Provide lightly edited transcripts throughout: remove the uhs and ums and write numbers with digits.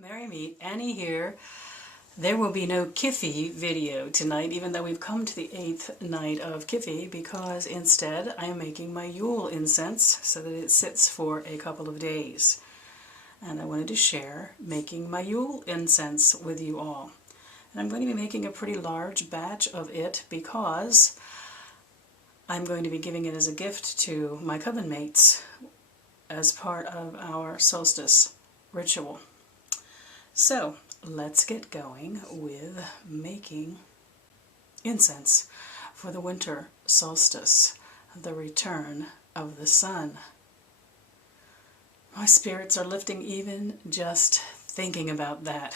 Merry Meet, Annie here. There will be no Kiffy video tonight, even though we've come to the 8th night of Kiffy, because instead I am making my Yule incense so that it sits for a couple of days. And I wanted to share making my Yule incense with you all. And I'm going to be making a pretty large batch of it because I'm going to be giving it as a gift to my coven mates as part of our solstice ritual. So let's get going with making incense for the winter solstice, the return of the sun. My spirits are lifting even just thinking about that.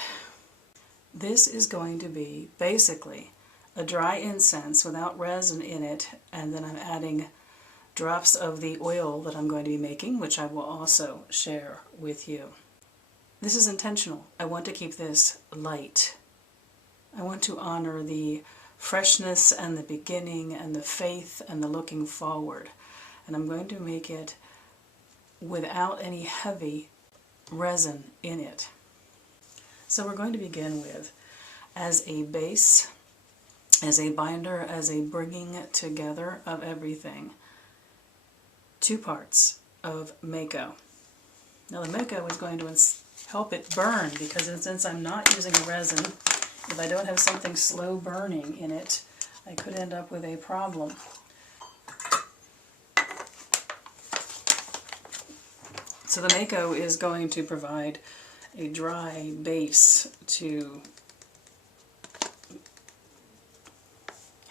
This is going to be basically a dry incense without resin in it, and then I'm adding drops of the oil that I'm going to be making, which I will also share with you. This is intentional. I want to keep this light. I want to honor the freshness and the beginning and the faith and the looking forward. And I'm going to make it without any heavy resin in it. So we're going to begin with, as a base, as a binder, as a bringing together of everything, 2 parts of Mako. Now the Mako is going to help it burn, because since I'm not using a resin, if I don't have something slow burning in it, I could end up with a problem. So the Mako is going to provide a dry base to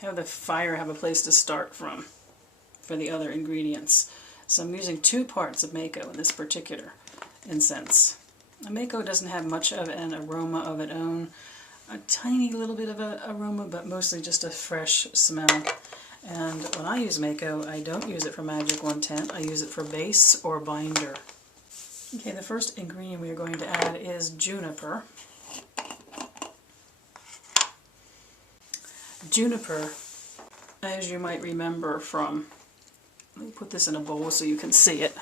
have the fire have a place to start from for the other ingredients. So I'm using 2 parts of Mako in this particular incense. Mako doesn't have much of an aroma of its own, a tiny little bit of an aroma, but mostly just a fresh smell. And when I use Mako, I don't use it for magical intent, I use it for base or binder. Okay, the first ingredient we are going to add is juniper. Juniper, as you might remember from, let me put this in a bowl so you can see it.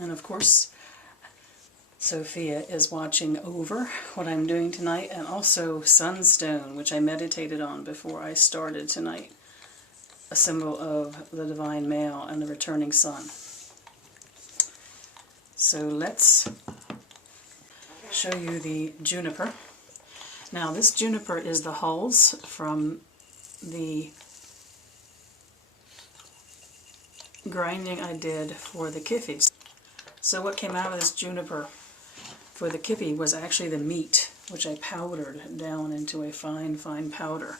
And of course, Sophia is watching over what I'm doing tonight, and also sunstone, which I meditated on before I started tonight, a symbol of the divine male and the returning sun. So let's show you the juniper. Now this juniper is the hulls from the grinding I did for the kiffies. So what came out of this juniper for the kippy was actually the meat, which I powdered down into a fine, fine powder.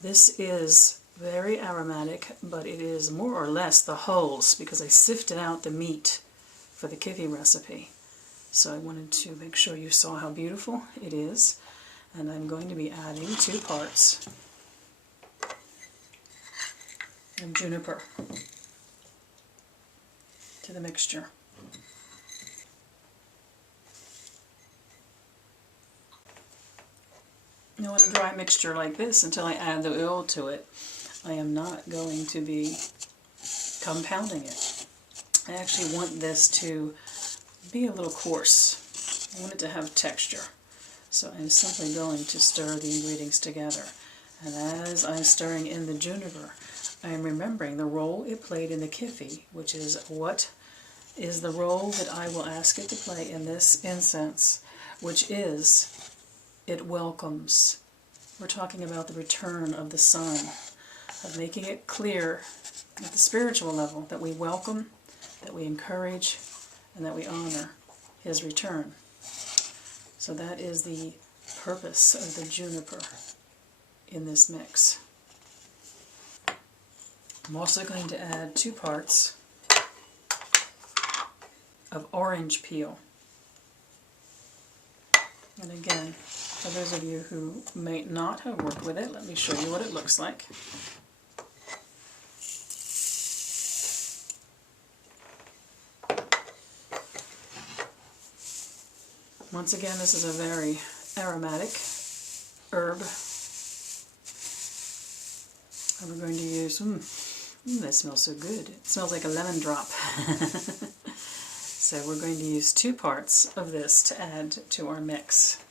This is very aromatic, but it is more or less the hulls, because I sifted out the meat for the kiffy recipe. So I wanted to make sure you saw how beautiful it is. And I'm going to be adding 2 parts of juniper to the mixture. Now in a dry mixture like this, until I add the oil to it, I am not going to be compounding it. I actually want this to be a little coarse. I want it to have texture. So I'm simply going to stir the ingredients together. And as I'm stirring in the juniper, I am remembering the role it played in the kiffy, which is what is the role that I will ask it to play in this incense, which is it welcomes. We're talking about the return of the sun, of making it clear at the spiritual level that we welcome, that we encourage, and that we honor his return. So that is the purpose of the juniper in this mix. I'm also going to add 2 parts of orange peel. And again, for those of you who may not have worked with it, let me show you what it looks like. Once again, this is a very aromatic herb. And we're going to use, that smells so good. It smells like a lemon drop. So we're going to use 2 parts of this to add to our mix.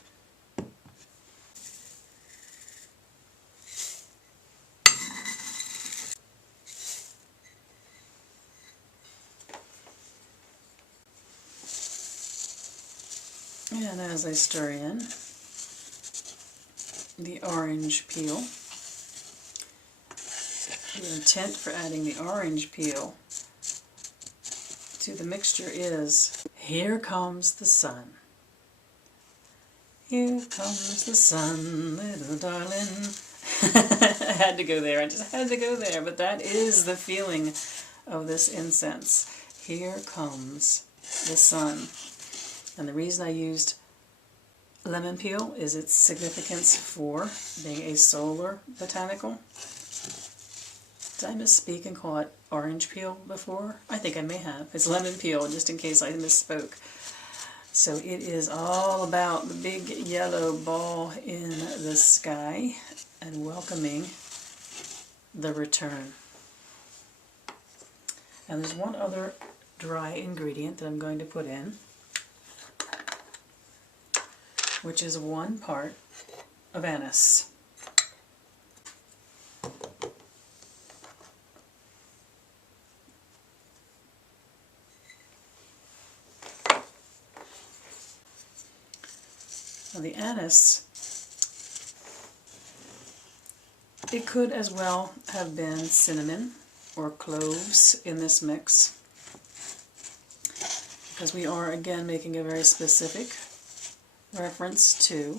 And as I stir in the orange peel, the intent for adding the orange peel to the mixture is, here comes the sun. Here comes the sun, little darling. I had to go there, I just had to go there, but that is the feeling of this incense. Here comes the sun. And the reason I used lemon peel is its significance for being a solar botanical. Did I misspeak and call it orange peel before? I think I may have. It's lemon peel, just in case I misspoke. So it is all about the big yellow ball in the sky and welcoming the return. And there's one other dry ingredient that I'm going to put in, which is 1 part of anise. Now the anise, it could as well have been cinnamon or cloves in this mix, because we are again making a very specific reference to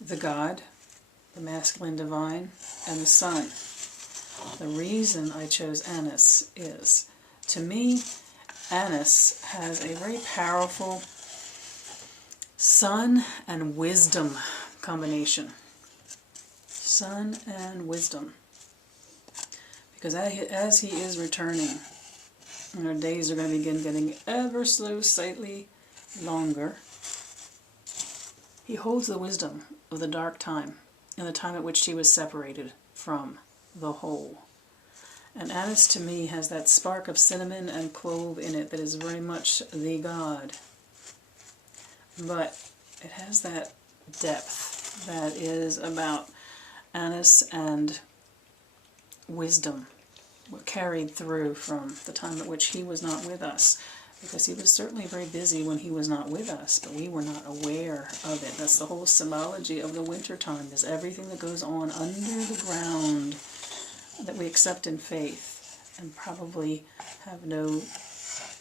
the God, the masculine divine, and the sun. The reason I chose anise is, to me, anise has a very powerful sun and wisdom combination. Sun and wisdom. Because as he is returning, and our days are going to begin getting ever so slightly longer, he holds the wisdom of the dark time, and the time at which he was separated from the whole. And anise to me has that spark of cinnamon and clove in it that is very much the God. But it has that depth that is about anise and wisdom, carried through from the time at which he was not with us. Because he was certainly very busy when he was not with us, but we were not aware of it. That's the whole symbology of the winter time, is everything that goes on under the ground that we accept in faith and probably have no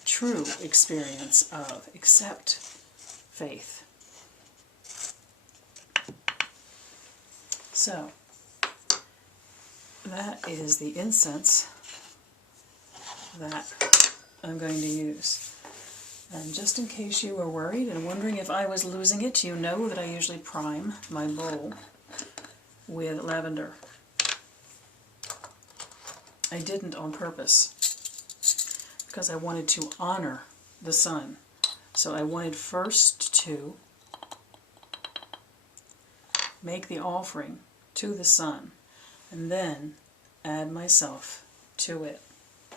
true experience of except faith. So, that is the incense that I'm going to use. And just in case you were worried and wondering if I was losing it, you know that I usually prime my bowl with lavender. I didn't on purpose, because I wanted to honor the sun. So I wanted first to make the offering to the sun, and then add myself to it.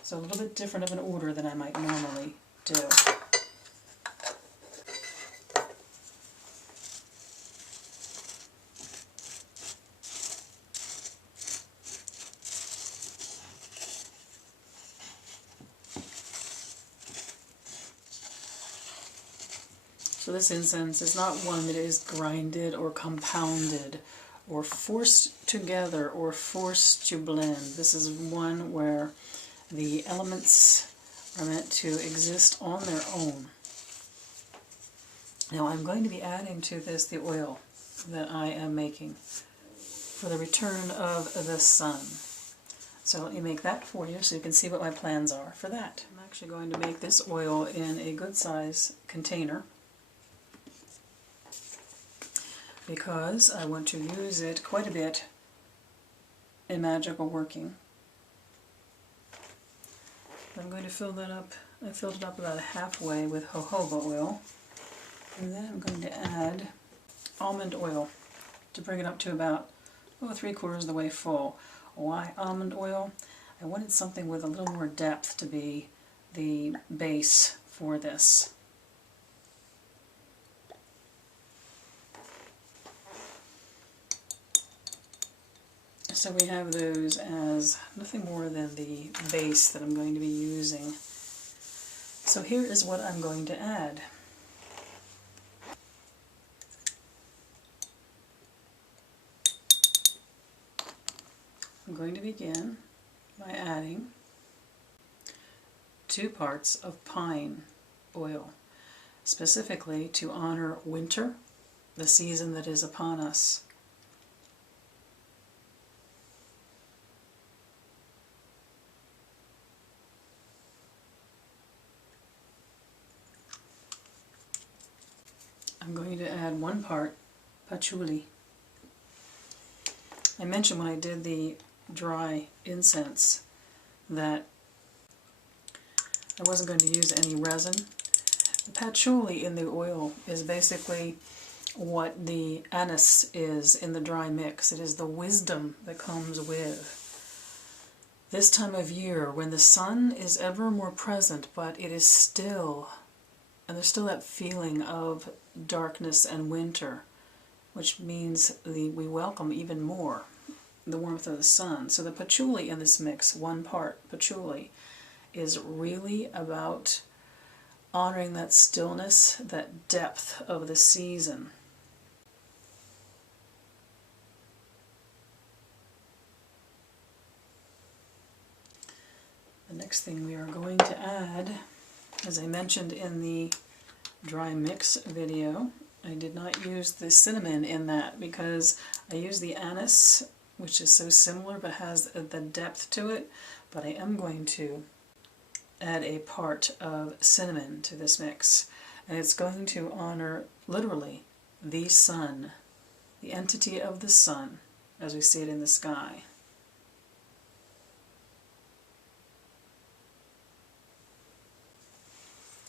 So a little bit different of an order than I might normally do. So this incense is not one that is grinded or compounded or forced together or forced to blend. This is one where the elements are meant to exist on their own. Now I'm going to be adding to this the oil that I am making for the return of the sun. So let me make that for you so you can see what my plans are for that. I'm actually going to make this oil in a good size container, because I want to use it quite a bit in magical working. I'm going to fill that up. I filled it up about halfway with jojoba oil, and then I'm going to add almond oil to bring it up to about 3/4 of the way full. Why almond oil? I wanted something with a little more depth to be the base for this. So we have those as nothing more than the base that I'm going to be using. So here is what I'm going to add. I'm going to begin by adding 2 parts of pine oil, specifically to honor winter, the season that is upon us. I'm going to add 1 part patchouli. I mentioned when I did the dry incense that I wasn't going to use any resin. The patchouli in the oil is basically what the anise is in the dry mix. It is the wisdom that comes with this time of year when the sun is ever more present, but it is still, and there's still that feeling of darkness and winter, which means we welcome even more the warmth of the sun. So the patchouli in this mix, 1 part patchouli, is really about honoring that stillness, that depth of the season. The next thing we are going to add, as I mentioned in the dry mix video, I did not use the cinnamon in that because I used the anise, which is so similar but has the depth to it, but I am going to add a part of cinnamon to this mix, and it's going to honor literally the sun, the entity of the sun as we see it in the sky.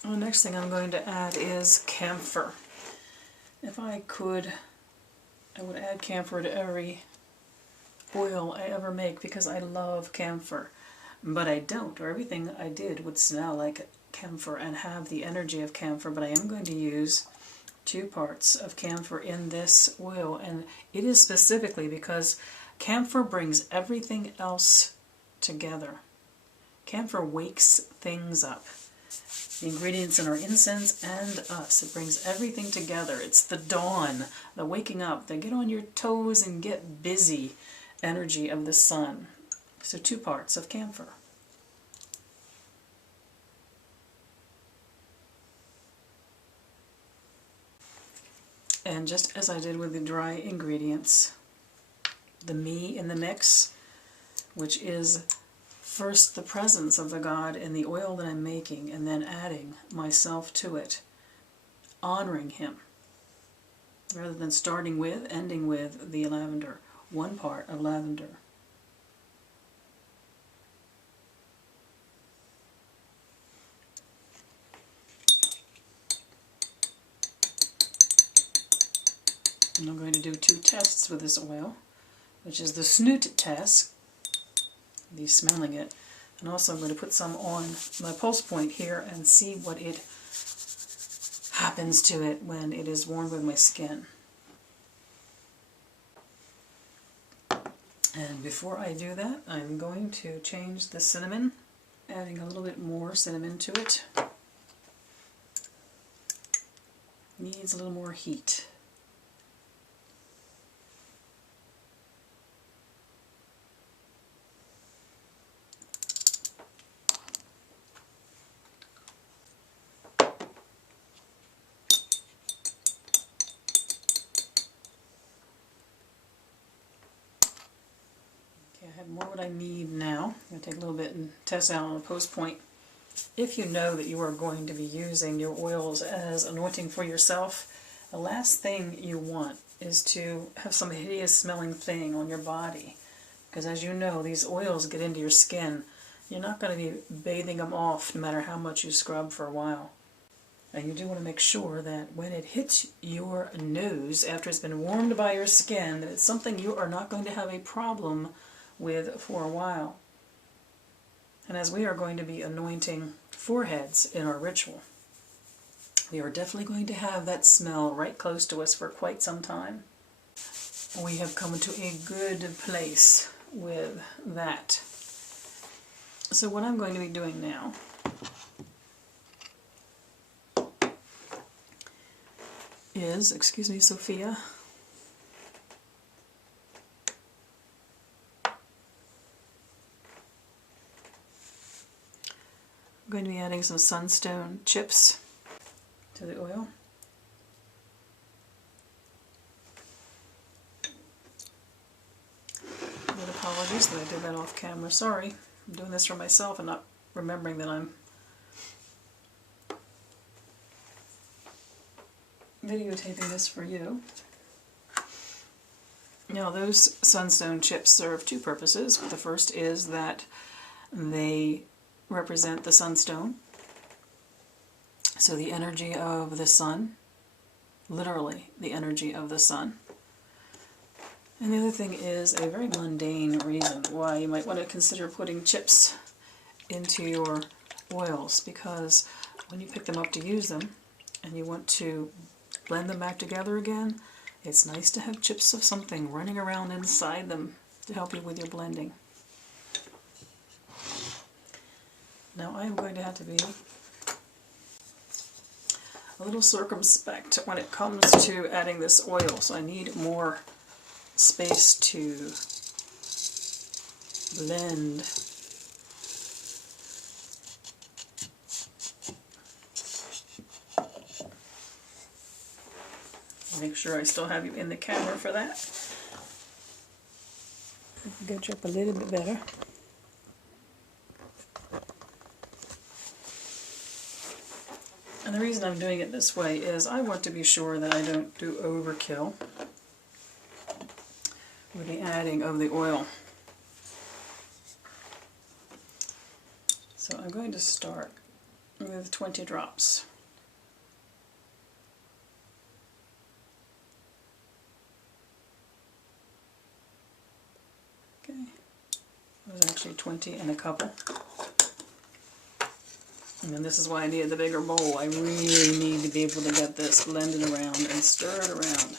The next thing I'm going to add is camphor. If I could, I would add camphor to every oil I ever make because I love camphor. But I don't, or everything I did would smell like camphor and have the energy of camphor, but I am going to use 2 parts of camphor in this oil, and it is specifically because camphor brings everything else together. Camphor wakes things up. The ingredients in our incense and us. It brings everything together. It's the dawn, the waking up, the get on your toes and get busy energy of the sun. So 2 parts of camphor. And just as I did with the dry ingredients, the me in the mix, which is first the presence of the God in the oil that I'm making, and then adding myself to it, honoring Him, rather than starting with, ending with the lavender, 1 part of lavender. And I'm going to do 2 tests with this oil, which is the snoot test, the smelling it, and also I'm going to put some on my pulse point here and see what it happens to it when it is worn with my skin. And before I do that, I'm going to change the cinnamon, adding a little bit more cinnamon to it. Needs a little more heat. I have more what I need now. I'm going to take a little bit and test out on a post point. If you know that you are going to be using your oils as anointing for yourself, the last thing you want is to have some hideous smelling thing on your body. Because as you know, these oils get into your skin. You're not going to be bathing them off no matter how much you scrub for a while. And you do want to make sure that when it hits your nose after it's been warmed by your skin, that it's something you are not going to have a problem with for a while. And as we are going to be anointing foreheads in our ritual, We are definitely going to have that smell right close to us for quite some time. We have come to a good place with that. So what I'm going to be doing now is, excuse me, Sophia, I'm going to be adding some sunstone chips to the oil. But apologies that I did that off camera. Sorry, I'm doing this for myself and not remembering that I'm videotaping this for you. Now those sunstone chips serve two purposes. The first is that they represent the sunstone, so the energy of the sun, literally the energy of the sun. And the other thing is a very mundane reason why you might want to consider putting chips into your oils, because when you pick them up to use them and you want to blend them back together again, it's nice to have chips of something running around inside them to help you with your blending. Now I am going to have to be a little circumspect when it comes to adding this oil, so I need more space to blend. Make sure I still have you in the camera for that. Get you up a little bit better. And the reason I'm doing it this way is I want to be sure that I don't do overkill with the adding of the oil. So I'm going to start with 20 drops. Okay, it was actually 20 and a couple. And this is why I needed the bigger bowl. I really need to be able to get this blended around and stirred around.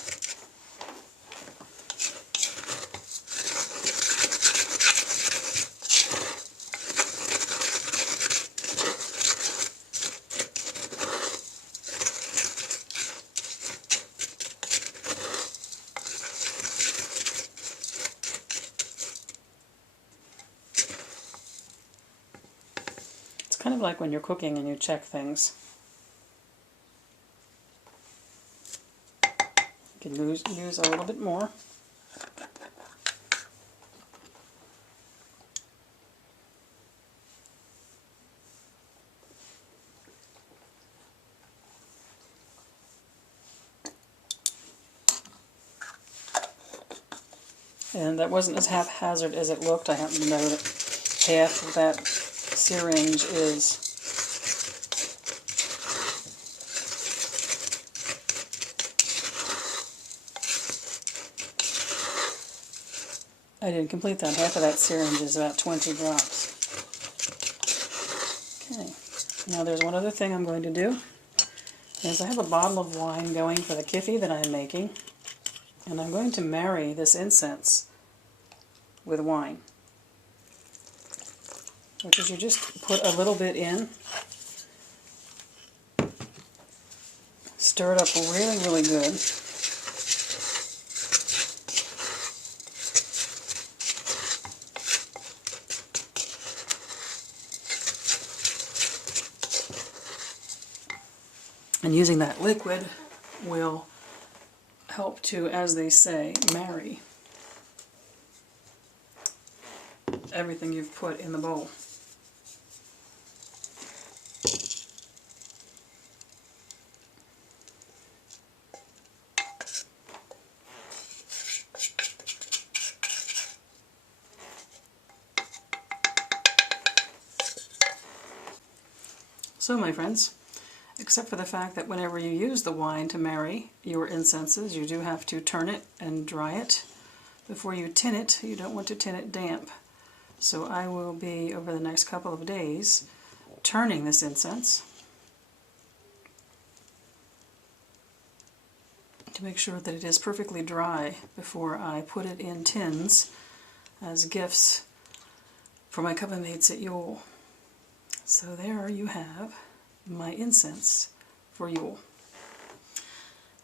Kind of like when you're cooking and you check things. You can use a little bit more. And that wasn't as haphazard as it looked. I happen to know that half of that syringe is I didn't complete that. Half of that syringe is about 20 drops. Okay. Now there's one other thing I'm going to do. Is I have a bottle of wine going for the kiffy that I'm making, and I'm going to marry this incense with wine. Which is you just put a little bit in, stir it up really, really good. And using that liquid will help to, as they say, marry everything you've put in the bowl. So, my friends, except for the fact that whenever you use the wine to marry your incenses, you do have to turn it and dry it before you tin it. You don't want to tin it damp. So I will be, over the next couple of days, turning this incense to make sure that it is perfectly dry before I put it in tins as gifts for my coven mates at Yule. So there you have my incense for Yule.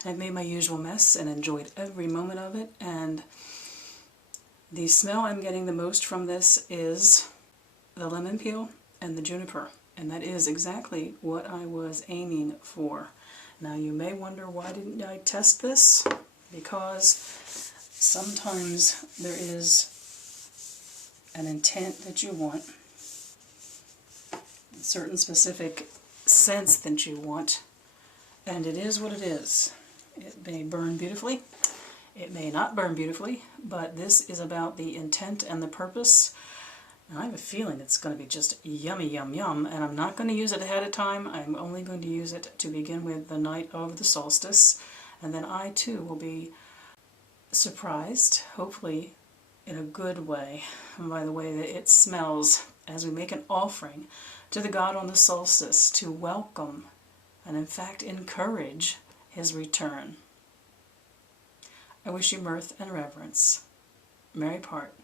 I've made my usual mess and enjoyed every moment of it, and the smell I'm getting the most from this is the lemon peel and the juniper, and that is exactly what I was aiming for. Now you may wonder, why didn't I test this? Because sometimes there is an intent that you want, a certain specific sense that you want, and it is what it is. It may burn beautifully, it may not burn beautifully, but this is about the intent and the purpose. And I have a feeling it's going to be just yummy, yum, yum, and I'm not going to use it ahead of time. I'm only going to use it to begin with the night of the solstice, and then I too will be surprised, hopefully in a good way, by the way that it smells as we make an offering to the god on the solstice to welcome and in fact encourage his return. I wish you mirth and reverence. Merry part.